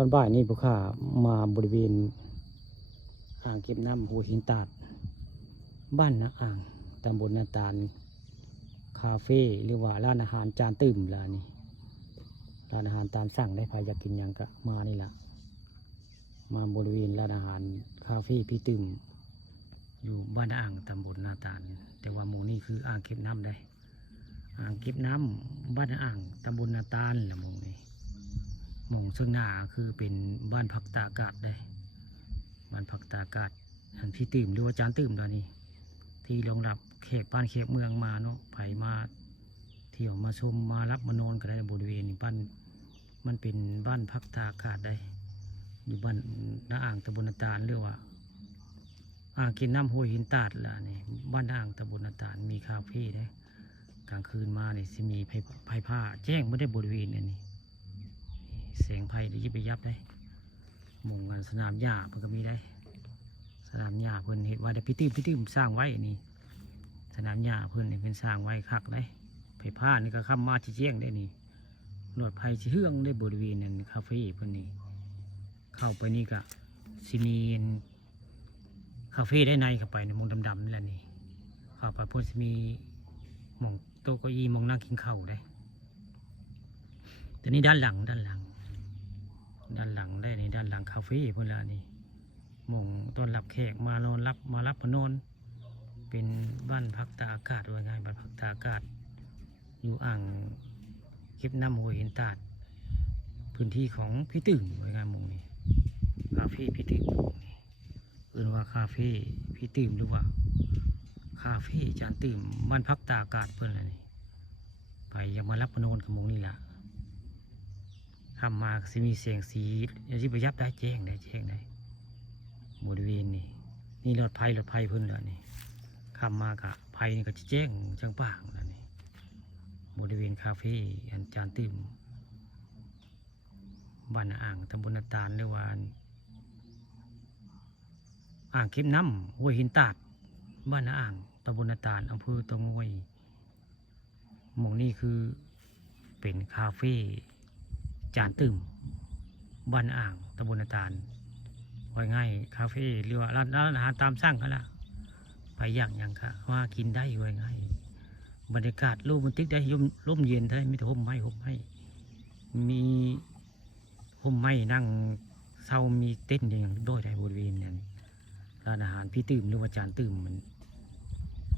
ตอนบ่ายนี้ผู้ข้ามาบริเวณอ่างเก็บน้ำหัวหินตาดบ้านนาอ่างตำบลนาตาลคาเฟ่หรือว่าร้านอาหารจานตื่มร้านนี้ร้านอาหารตามสั่งได้ใครอยากกินหยังก็มานี่แหละมาบริเวณร้านอาหารคาเฟ่พี่ตื่มอยู่บ้านนาอ่างตำบลนาตาลแต่ว่าหมู่นี้คืออ่างเก็บน้ำได้อ่างเก็บน้ำบ้านนาอ่างตำบลนาตาลแหละหมู่นี้หมู่ซึ่งหน้าคือเป็นบ้านพักตากอากาศได้บ้านพักตากอากาศอันพี่ตื่มหรือว่าจานตื่มร้านนี้ที่รองรับแขกบ้านแขกเมืองมาเนาะไผมาเที่ยวมาชมมารับมานอนก็ได้บริเวณนี้บ้านมันเป็นบ้านพักตากอากาศได้อยู่บ้านนาอ่างตำบลนาตาลเรียกว่าอ่างกินน้ำห้วยหินตาดล่ะนี่บ้านนาอ่างตำบลนาตาลมีคาเฟ่ได้กลางคืนมาเนี่ยสิมีไฟผ้าแจ้งไม่ได้บริเวณนี้แสงไฟได้ยิบไปยับได้หมู่งานสนามหญ้าเพิ่นก็มีได้สนามหญ้าเพิ่นเห็นว่าได้พี่ตื้มสร้างไว้นี่สนามหญ้าเพิ่นนี่เป็นสร้างไว้คักได้ไฟผ้านี่ก็ข้ามมาที่แจ้งได้นี่หนวดไฟเชื่องได้บริเวณนั้นคาเฟ่เพิ่นนี่เข้าไปนี่ก็สิมีคาเฟ่ได้ในเข้าไปในมงดำๆนี่แหละนี่เข้าไปเพิ่นสิมีหม่องโต๊ะเก้าอี้หม่องนั่งกินข้าวได้แต่นี่ด้านหลังได้ในด้านหลังคาเฟ่เพื่อนละนี่หม่องต้อนรับแขกมานอนรับมานอนเป็นบ้านพักตากอากาศว่าไงบ้านพักตากอากาศอยู่อ่างเก็บน้ำหัวหินตาดพื้นที่ของพี่ตื่นว่าไงหม่องนี้คาเฟ่พี่ตื่นหม่องนี้เรียกว่าคาเฟ่พี่ตื่นหรือว่าคาเฟ่จานตื่นบ้านพักตากอากาศเพื่อนละนี่ไปยังมารับมานอนกับหม่องนี่ละทำมาสิมีเสียงสีอย่างที่ประยับได้แจ้งได้บริเวณนี่รถไฟเพิ่นเลยนี่ขับมากะไฟนี่ก็จะแจ้งจังป่างแล้วนี่บริเวณคาเฟ่อันจานตื่มบ้านนาอ่างตำบลนาตาลเรียกว่าอ่างเก็บน้ำห้วยหินตาดบ้านนาอ่างตำบลนาตาลอำเภอตะงวยหม่องนี้คือเป็นคาเฟ่จานตื่มบ้านนาอ่างตำบลนาตาลไว้ง่ายคาเฟ่หรือว่าร้านอาหารตามสั่งกันละไปอย่างค่ะว่ากินได้ไว้ง่ายบรรยากาศโรแมนติกได้ร่มเย็นได้ไม่ต้องห่มไม้มีห่มไม้นั่งเศร้ามีเต้นอย่างด้วยได้บริเวณนั้นร้านอาหารพี่ตื่มหรือว่าจานตื่มมัน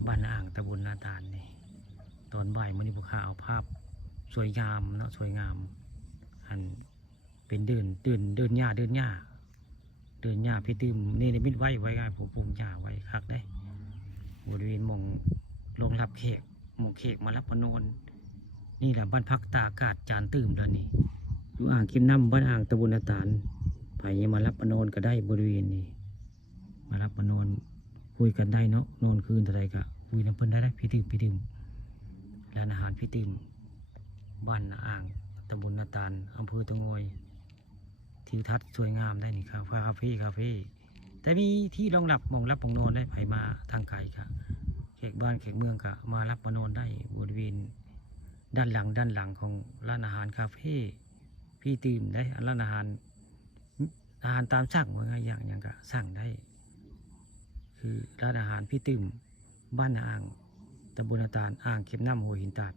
บ้านนาอ่างตำบลนาตาลนี่ตอนบ่ายมันนี่พวกข้าเอาภาพสวยงามเนาะสวยงามอันเป็นเดินหญ้าพี่ตื่มนี่ในมิดไว้ง่ายผมปลูกหญ้าไว้คักได้บริเวณมองรองรับแขกมองแขกมารับมานอนนี่แหละบ้านพักตากอากาศจานตื่มแล้วนี่อยู่อ่างเก็บน้ำบ้านอ่างตำบลนาตาลไปมารับมานอนก็ได้บริเวณนี้มารับมานอนคุยกันได้เนาะนอนคืนอะไรก็คุยน้ำเพิ่นได้พี่ตื่มร้านอาหารพี่ตื่มบ้านนาอ่างตำบลนาตาลอำเภอตะงอยทิวทัศน์สวยงามได้นี่ครับคาเฟ่แต่มีที่รองรับมองนอนได้ไผมาทางไกลครับแขกบ้านแขกเมืองก็มารับมานอนได้บริเวณด้านหลังของร้านอาหารคาเฟ่พี่ตื่มได้ร้านอาหารตามสั่งว่าไงอย่างก็สั่งได้คือร้านอาหารพี่ตื่มบ้านนาอ่างตำบลนาตาลอ่างเก็บน้ำหัวหินตาด